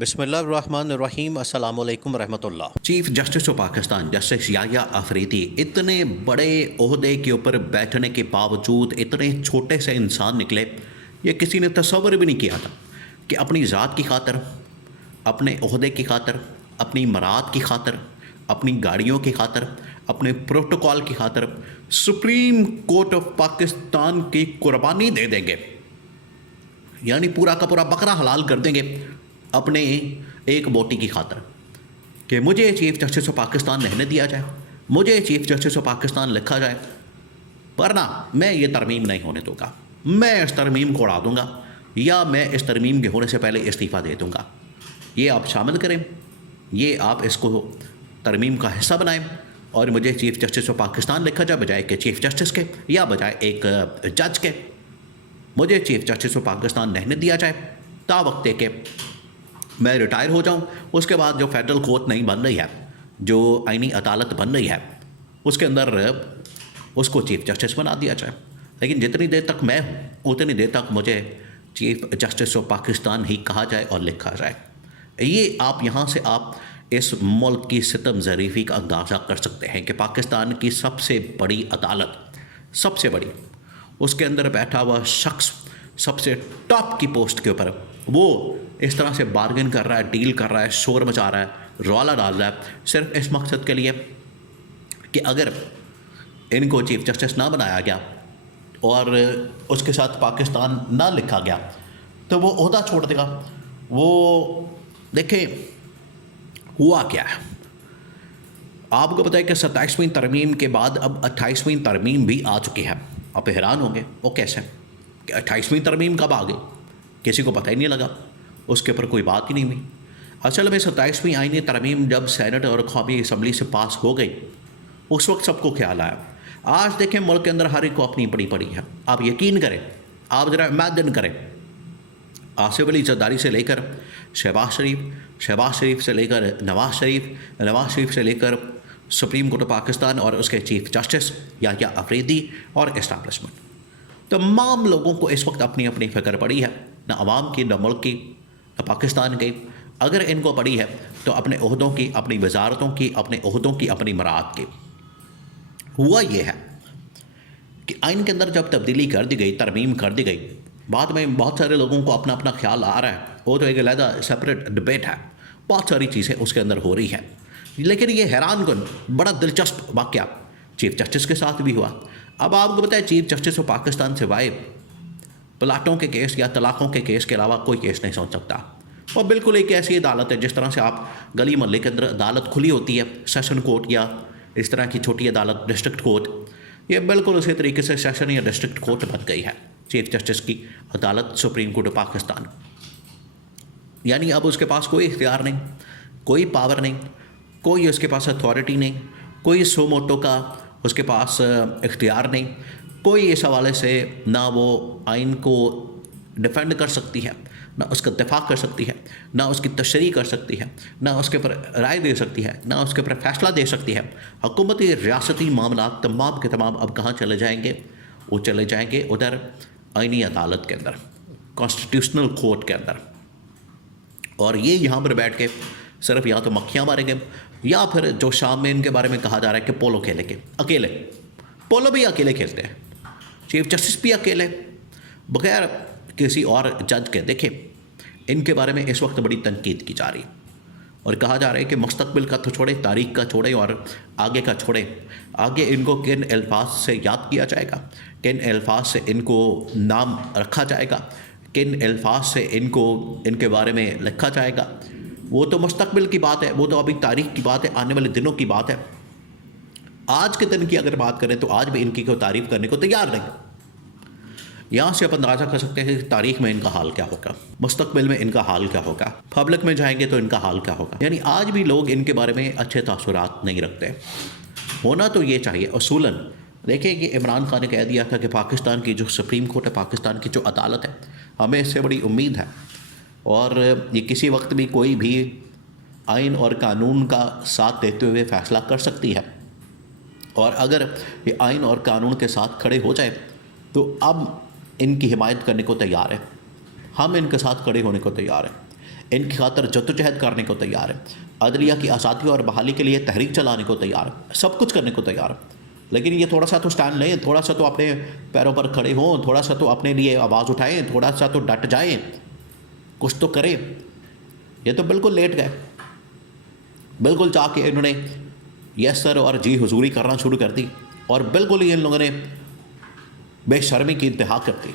بسم اللہ الرحمن الرحیم۔ السلام علیکم ورحمۃ اللہ۔ Chief justice of Pakistan justice Yahya Afridi اتنے بڑے عہدے کے اوپر بیٹھنے کے باوجود اتنے چھوٹے سے انسان نکلے، یہ کسی نے تصور بھی نہیں کیا تھا کہ اپنی ذات کی خاطر، اپنے عہدے کی خاطر، اپنی مراد کی خاطر، اپنی گاڑیوں کی خاطر، اپنے پروٹوکول کی خاطر سپریم کورٹ آف پاکستان کی قربانی دے دیں گے، یعنی پورا کا پورا بکرا حلال کر دیں گے اپنے ایک بوٹی کی خاطر کہ مجھے چیف جسٹس آف پاکستان رہنے دیا جائے، مجھے چیف جسٹس آف پاکستان لکھا جائے، ورنہ میں یہ ترمیم نہیں ہونے دوں گا، میں اس ترمیم کو اڑا دوں گا یا میں اس ترمیم کے ہونے سے پہلے استعفیٰ دے دوں گا۔ یہ آپ شامل کریں، یہ آپ اس کو ترمیم کا حصہ بنائیں اور مجھے چیف جسٹس آف پاکستان لکھا جائے بجائے کہ چیف جسٹس کے یا بجائے ایک جج کے، مجھے چیف جسٹس آف پاکستان رہنے دیا جائے تا وقت کہ میں ریٹائر ہو جاؤں۔ اس کے بعد جو فیڈرل کورٹ نہیں بن رہی ہے، جو آئینی عدالت بن رہی ہے، اس کے اندر اس کو چیف جسٹس بنا دیا جائے، لیکن جتنی دیر تک میں ہوں اتنی دیر تک مجھے چیف جسٹس آف پاکستان ہی کہا جائے اور لکھا جائے۔ یہ آپ یہاں سے آپ اس ملک کی ستم ظریفی کا اندازہ کر سکتے ہیں کہ پاکستان کی سب سے بڑی عدالت، سب سے بڑی، اس کے اندر بیٹھا ہوا شخص سب سے ٹاپ کی پوسٹ کے اوپر وہ اس طرح سے بارگن کر رہا ہے، ڈیل کر رہا ہے، شور مچا رہا ہے، رولا ڈال رہا ہے، صرف اس مقصد کے لیے کہ اگر ان کو چیف جسٹس نہ بنایا گیا اور اس کے ساتھ پاکستان نہ لکھا گیا تو وہ عہدہ چھوڑ دے گا۔ وہ دیکھیں ہوا کیا ہے، آپ کو پتہ ہے کہ 27ویں ترمیم کے بعد اب 28ویں ترمیم بھی آ چکی ہے۔ آپ حیران ہوں گے وہ کیسے کہ 28ویں ترمیم کب آ گئی، کسی کو پتہ ہی نہیں لگا، اس کے اوپر کوئی بات ہی نہیں ہوئی۔ اصل میں 27ویں آئینی ترمیم جب سینٹ اور قومی اسمبلی سے پاس ہو گئی اس وقت سب کو خیال آیا۔ آج دیکھیں ملک کے اندر ہر ایک کو اپنی پڑی ہے۔ آپ یقین کریں، آپ ذرا امیجن کریں، آصف علی زرداری سے لے کر شہباز شریف، شہباز شریف سے لے کر نواز شریف، نواز شریف سے لے کر سپریم کورٹ آف پاکستان اور اس کے چیف جسٹس یحییٰ افریدی اور اسٹیبلشمنٹ، تمام لوگوں کو اس وقت اپنی اپنی فکر پڑی ہے، نہ عوام کی، نہ ملک کی، نہ پاکستان کی۔ اگر ان کو پڑی ہے تو اپنے عہدوں کی، اپنی وزارتوں کی، اپنے عہدوں کی، اپنی مراد کی۔ ہوا یہ ہے کہ آئین کے اندر جب تبدیلی کر دی گئی، ترمیم کر دی گئی، بعد میں بہت سارے لوگوں کو اپنا اپنا خیال آ رہا ہے، وہ تو ایک علیحدہ سیپریٹ ڈبیٹ ہے، بہت ساری چیزیں اس کے اندر ہو رہی ہیں، لیکن یہ حیران کن بڑا دلچسپ واقعہ چیف جسٹس کے ساتھ بھی ہوا۔ اب آپ کو بتائیں چیف جسٹس آف پاکستان سوائے پلاٹوں کے کیس یا طلاقوں کے کیس کے علاوہ کوئی کیس نہیں سن سکتا۔ اور بالکل ایک ایسی عدالت ہے جس طرح سے آپ گلی محلے کے اندر عدالت کھلی ہوتی ہے، سیشن کورٹ یا اس طرح کی چھوٹی عدالت ڈسٹرکٹ کورٹ، یہ بالکل اسی طریقے سے سیشن یا ڈسٹرکٹ کورٹ بن گئی ہے چیف جسٹس کی عدالت سپریم کورٹ آف پاکستان۔ یعنی اب اس کے پاس کوئی اختیار نہیں، کوئی پاور نہیں، کوئی اس کے پاس اتھارٹی نہیں، کوئی سو موٹو کا اس کے پاس اختیار نہیں، کوئی اس حوالے سے نہ وہ آئین کو ڈیفینڈ کر سکتی ہے، نہ اس کا دفاع کر سکتی ہے، نہ اس کی تشریح کر سکتی ہے، نہ اس کے اوپر رائے دے سکتی ہے، نہ اس کے اوپر فیصلہ دے سکتی ہے۔ حکومتی ریاستی معاملات تمام کے تمام اب کہاں چلے جائیں گے؟ وہ چلے جائیں گے ادھر آئینی عدالت کے اندر، کانسٹیٹیوشنل کورٹ کے اندر، اور یہ یہاں پر بیٹھ کے صرف یا تو مکھیاں ماریں گے یا پھر جو شام میں ان کے بارے میں کہا جا رہا ہے کہ پولو کھیلیں گے، اکیلے، پولو بھی اکیلے کھیلتے ہیں، چیف جسٹس بھی اکیلے، بغیر کسی اور جج کے۔ دیکھیں ان کے بارے میں اس وقت بڑی تنقید کی جا رہی اور کہا جا رہا ہے کہ مستقبل کا تو چھوڑے، تاریخ کا چھوڑے اور آگے کا چھوڑے، آگے ان کو کن الفاظ سے یاد کیا جائے گا، کن الفاظ سے ان کو نام رکھا جائے گا، کن الفاظ سے ان کے بارے میں لکھا جائے گا، وہ تو مستقبل کی بات ہے، وہ تو ابھی تاریخ کی بات ہے، آنے والے دنوں کی بات ہے۔ آج کے دن کی اگر بات کریں تو آج بھی ان کی کوئی تعریف کرنے کو تیار نہیں۔ یہاں سے آپ اندازہ کر سکتے ہیں کہ تاریخ میں ان کا حال کیا ہوگا، مستقبل میں ان کا حال کیا ہوگا، پبلک میں جائیں گے تو ان کا حال کیا ہوگا۔ یعنی آج بھی لوگ ان کے بارے میں اچھے تاثرات نہیں رکھتے۔ ہونا تو یہ چاہیے اصولاً، دیکھیں کہ عمران خان نے کہہ دیا تھا کہ پاکستان کی جو سپریم کورٹ ہے، پاکستان کی جو عدالت ہے، ہمیں اس سے بڑی امید ہے اور یہ کسی وقت بھی کوئی بھی آئین اور قانون کا ساتھ دیتے ہوئے فیصلہ کر سکتی ہے، اور اگر یہ آئین اور قانون کے ساتھ کھڑے ہو جائے تو اب ان کی حمایت کرنے کو تیار ہے، ہم ان کے ساتھ کھڑے ہونے کو تیار ہیں۔ ان کی خاطر جدوجہد کرنے کو تیار ہے، عدلیہ کی آزادی اور بحالی کے لیے تحریک چلانے کو تیار ہے، سب کچھ کرنے کو تیار ہے۔ لیکن یہ تھوڑا سا تو سٹینڈ لیں، تھوڑا سا تو اپنے پیروں پر کھڑے ہوں، تھوڑا سا تو اپنے لیے آواز اٹھائیں، تھوڑا سا تو ڈٹ جائیں، کچھ تو کریں۔ یہ تو بالکل لیٹ گئے، بالکل جا کے انہوں نے یس سر اور جی حضوری کرنا شروع کر دی، اور بالکل ہی ان لوگوں نے بے شرمی کی انتہا کر دی،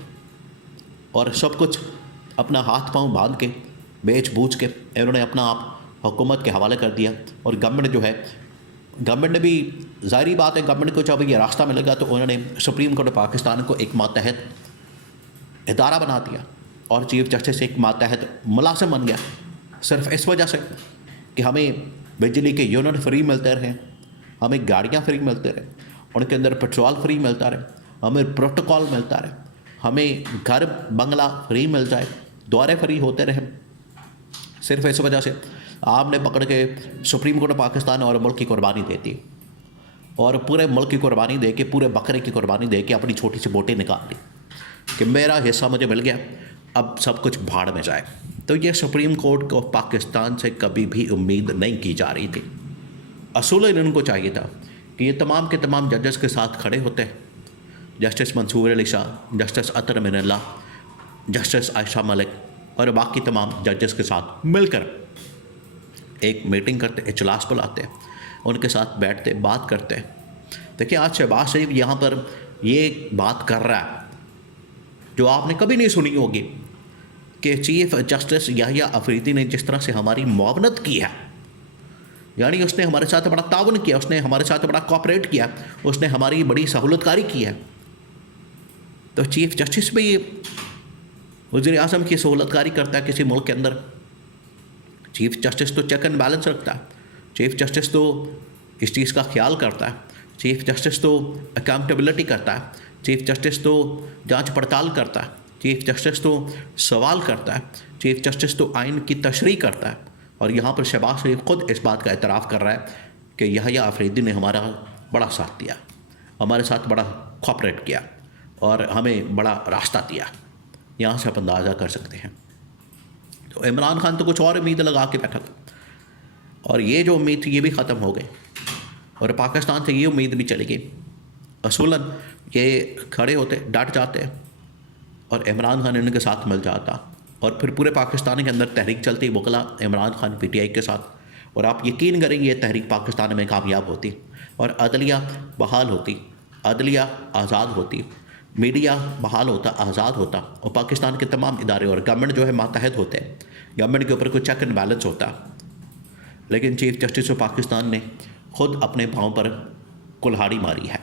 اور سب کچھ اپنا ہاتھ پاؤں باندھ کے بیچ بوجھ کے انہوں نے اپنا آپ حکومت کے حوالے کر دیا۔ اور گورنمنٹ جو ہے، گورنمنٹ نے بھی ظاہری بات ہے، گورنمنٹ کو جب یہ راستہ ملے گا تو انہوں نے سپریم کورٹ پاکستان کو ایک ماتحت ادارہ بنا دیا، اور چیف جسٹس ایک ماتحت ملازم بن گیا، صرف اس وجہ سے کہ ہمیں بجلی کے یونٹ فری ملتے رہیں، ہمیں گاڑیاں فری ملتے رہیں، ان کے اندر پیٹرول فری ملتا رہے، ہمیں پروٹوکول ملتا رہے، ہمیں گھر بنگلہ فری مل جائے، دورے فری ہوتے رہیں۔ صرف اس وجہ سے آپ نے پکڑ کے سپریم کورٹ پاکستان اور ملک کی قربانی دیتی، اور پورے ملک کی قربانی دے کے، پورے بکرے کی قربانی دے کے اپنی چھوٹی سی بوٹیں نکال دی کہ میرا حصہ مجھے مل گیا، اب سب کچھ بھاڑ میں جائے۔ تو یہ سپریم کورٹ کو پاکستان سے کبھی بھی امید نہیں کی جا رہی تھی۔ اصولاً ان کو چاہیے تھا کہ یہ تمام کے تمام ججز کے ساتھ کھڑے ہوتے، جسٹس منصور علی شاہ، جسٹس اطہر من اللہ، جسٹس عائشہ ملک اور باقی تمام ججز کے ساتھ مل کر ایک میٹنگ کرتے، اجلاس بلاتے، ان کے ساتھ بیٹھتے، بات کرتے۔ دیکھیں آج شہباز شریف یہاں پر یہ بات کر رہا ہے جو آپ نے کبھی نہیں سنی ہوگی، کہ چیف جسٹس یحییٰ افریدی نے جس طرح سے ہماری معاونت کی ہے، یعنی اس نے ہمارے ساتھ بڑا تعاون کیا، اس نے ہمارے ساتھ بڑا کوآپریٹ کیا، اس نے ہماری بڑی سہولت کاری کی ہے۔ تو چیف جسٹس بھی وزیر اعظم کی سہولت کاری کرتا ہے کسی ملک کے اندر۔ چیف جسٹس تو چیک اینڈ بیلنس رکھتا ہے، چیف جسٹس تو اس چیز کا خیال کرتا ہے، چیف جسٹس تو اکاؤنٹیبلٹی کرتا ہے، چیف جسٹس تو جانچ پڑتال کرتا ہے، چیف جسٹس تو سوال کرتا ہے، چیف جسٹس تو آئین کی تشریح کرتا ہے۔ اور یہاں پر شہباز شریف خود اس بات کا اعتراف کر رہا ہے کہ یحییٰ افریدی نے ہمارا بڑا ساتھ دیا، ہمارے ساتھ بڑا کوآپریٹ کیا، اور ہمیں بڑا راستہ دیا۔ یہاں سے آپ اندازہ کر سکتے ہیں۔ تو عمران خان تو کچھ اور امید لگا کے بیٹھا تھا، اور یہ جو امید تھی یہ بھی ختم ہو گئی، اور پاکستان سے یہ امید بھی چلی گئی۔ اصولاً یہ کھڑے ہوتے، ڈٹ جاتے، اور عمران خان ان کے ساتھ مل جاتا، اور پھر پورے پاکستان کے اندر تحریک چلتی وکلا Imran Khan P T I کے ساتھ، اور آپ یقین کریں گے یہ تحریک پاکستان میں کامیاب ہوتی، اور عدلیہ بحال ہوتی، عدلیہ آزاد ہوتی، میڈیا بحال ہوتا، آزاد ہوتا، اور پاکستان کے تمام ادارے اور گورنمنٹ جو ہے ماتحت ہوتے ہیں، گورنمنٹ کے اوپر کوئی چیک اینڈ بیلنس ہوتا۔ لیکن چیف جسٹس آف پاکستان نے خود اپنے پاؤں پر کلہاڑی ماری ہے۔